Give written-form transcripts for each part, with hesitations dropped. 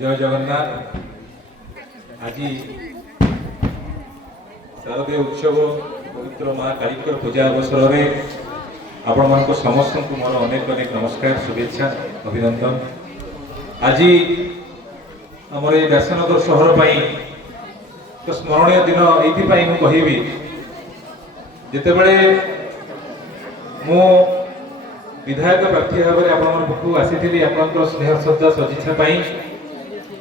जय जगन्नाथ। आज शारदीय उत्सव पवित्र माँ कालिकर पूजा अवसर में आपण मान समस्त को मोर अनेक अनेक नमस्कार शुभेच्छा अभिनंदन। आज आमर ये व्यासनगर सहर तो स्मरणीय दिन ये मुझे जिते बड़े मु विधायक प्रार्थी भाव में आपको आसी आप स्नेह श्रद्धा सदिच्छा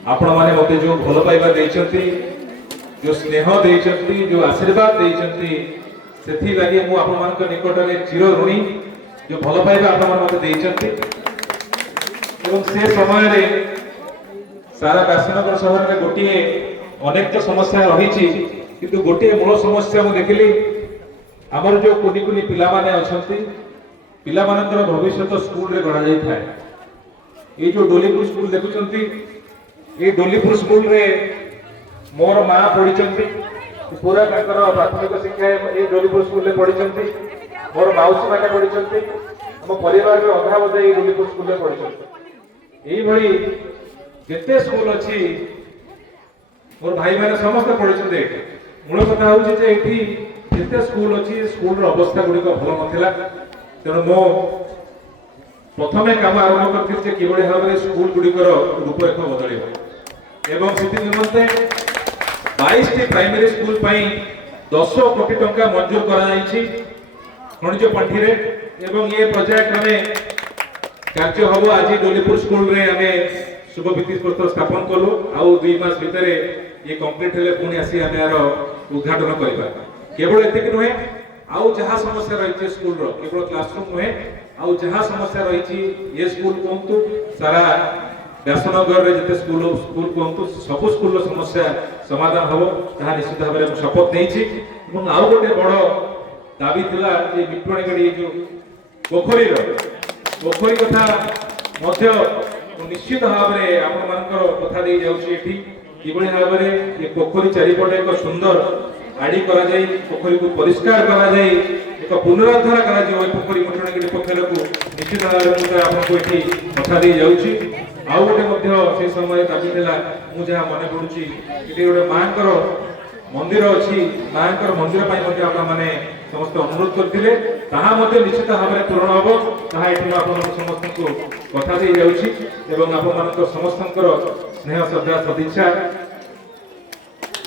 आपण मैंने मत जो भल पाइबा देइचंती जो स्नेह देइचंती जो आशीर्वाद देइचंती सेथि लागि मु आपण मान निकट में चिर ऋणी जो भल पाइबा आपण मान मते देइचंती एवं से समय रे सारा व्यासनगर शहर में गोटे अनेक तो समस्या रही किंतु गोटे मूल समस्या मु देखिली आमर जो कुनी कुनी पिला माने अछंती पिला मानकर भविष्य स्कूल रे गढ़ा जाई थाए। ये जो डोलीपुर स्कूल देखुचंती ये डोलीपुर स्कूल रे मोर माँ पढ़ी पूरा प्राथमिक शिक्षा ये डोलीपुर स्कूल रे पढ़ी मोर माउसी मैंने पढ़ी आम परिवार में अधा बोधे ये डोलीपुर स्कूल रे पढ़ी यही जिते स्कूल अच्छी मोर भाई मैंने समस्त पढ़ी मूल कथा हूँ जिते स्कूल अच्छी स्कूल अवस्था गुड़िक भल नाला तेणु मो प्रथमे काम आरंभ करते किभली भाव में स्कूल गुड़िकर रूपरेख बदल एवं से निमंते 22 प्राइमरी स्कूल 10 कोटी टंका मंजूर कराई खनिज पांठि एवं ये प्रोजेक्ट में कार्य हम आज डोलीपुर स्कूल रे आमे शुभ भित्ति प्रस्तर स्थापन कलु आउ 2 मास भितर ये कंप्लीट हेले पुणी आसी आमे यार उद्घाटन करबा केवल एतिक नुहे आउ जहाँ समस्या रही स्कूल रो केवल क्लासरूम नुहे आउ जहाँ समस्या रही ये स्कूल कहतु सारा व्यासनगर रे जते स्कूल कहतु सब स्कूल समस्या समाधान हम जहाँ निश्चित भाव में शपथ नहीं आउ गोटे बड़ दाबी थिला जे मिटवाणी जो पोखरी कथा मध्य निश्चित भाव में आपण मानकर कथा दे जाउची एठी किबळी भाव में ये पोखरी चारिपटे एक सुंदर आड़ी करा जाई पोखरी को परिष्कार करा जाई एक पुनरुद्धार करा जाई पोखरी मिटवाणी पक्षर को निश्चित भाव में आपको एठी कथा दे जाउची आउ गोटे मध्य से समय दाबी थिला मु जहा मने पडुची एठी गोटे मांकर मंदिर अछि मांकर मंदिर पई मध्य आपण माने समस्त अनुरोध करथिले ताहा मध्य निश्चित भाव में पूर्ण हबो ताहा एठी आपण समस्त को कथा दे जाउची एवं आपण मानकर समस्तंकर स्नेह श्रद्धा सदिच्छा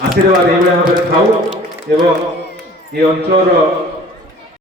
आशीर्वाद एवं भाव में थाउ एवं ये अंचल